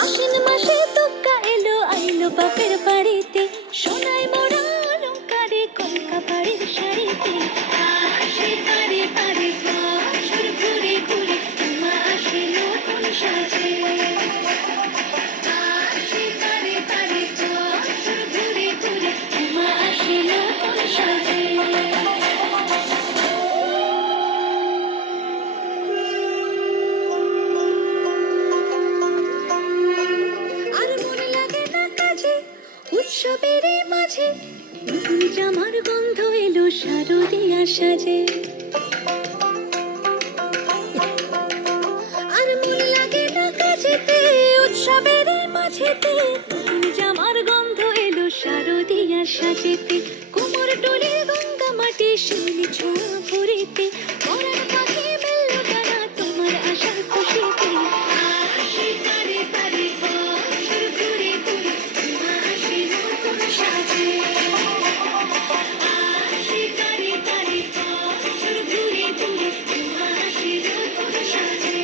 আশ্বিন মাসে তোকা এলো আইলো বাপের বাড়িতে, সোনায় মোড়া অলংকারে কলকা বাড়ির শাড়িতে। আসে পারে পারে বছর ঘুরে ঘুরে মা আসে নতুন সাজে। আসে পারে পারে বছর ঘুরে ঘুরে মা আসে নতুন সাজে। উৎসবের মাঝে নতুন জামার গন্ধ এলো শারদিয়া সাজে। আর মন লাগে না কাজেতে, উৎসবের মাঝেতে নতুন জামার গন্ধ এলো শারদিয়া সাজেতে। কোমর ডোলে গঙ্গা মাটি শিউলি ছোঁয়া ভরিতে, পরাণ পাখি মেলল ডানা তোমার আশার খুশিতে। আসে পারে পারে বছর ঘুরে ঘুরে মা আসে নতুন সাজে। আসে পারে পারে বছর ঘুরে ঘুরে মা আসে নতুন সাজে।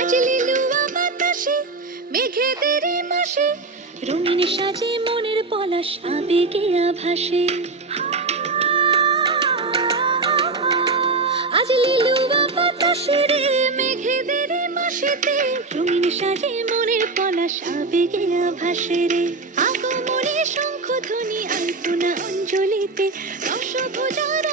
আজ লিলুয়া বাতাসে মেঘেদের মাসে রঙিন সাজে মনের পলাশ আবেগে আভাসে। আজ লিলুয়া বাতাসে রে মেঘেদের মাসেতে রঙিন সাজে মনের পলাশ আবেগে আভাসে রে। আগমনে শঙ্খ ধ্বনি আলপনা অঞ্জলিতে দশভুজার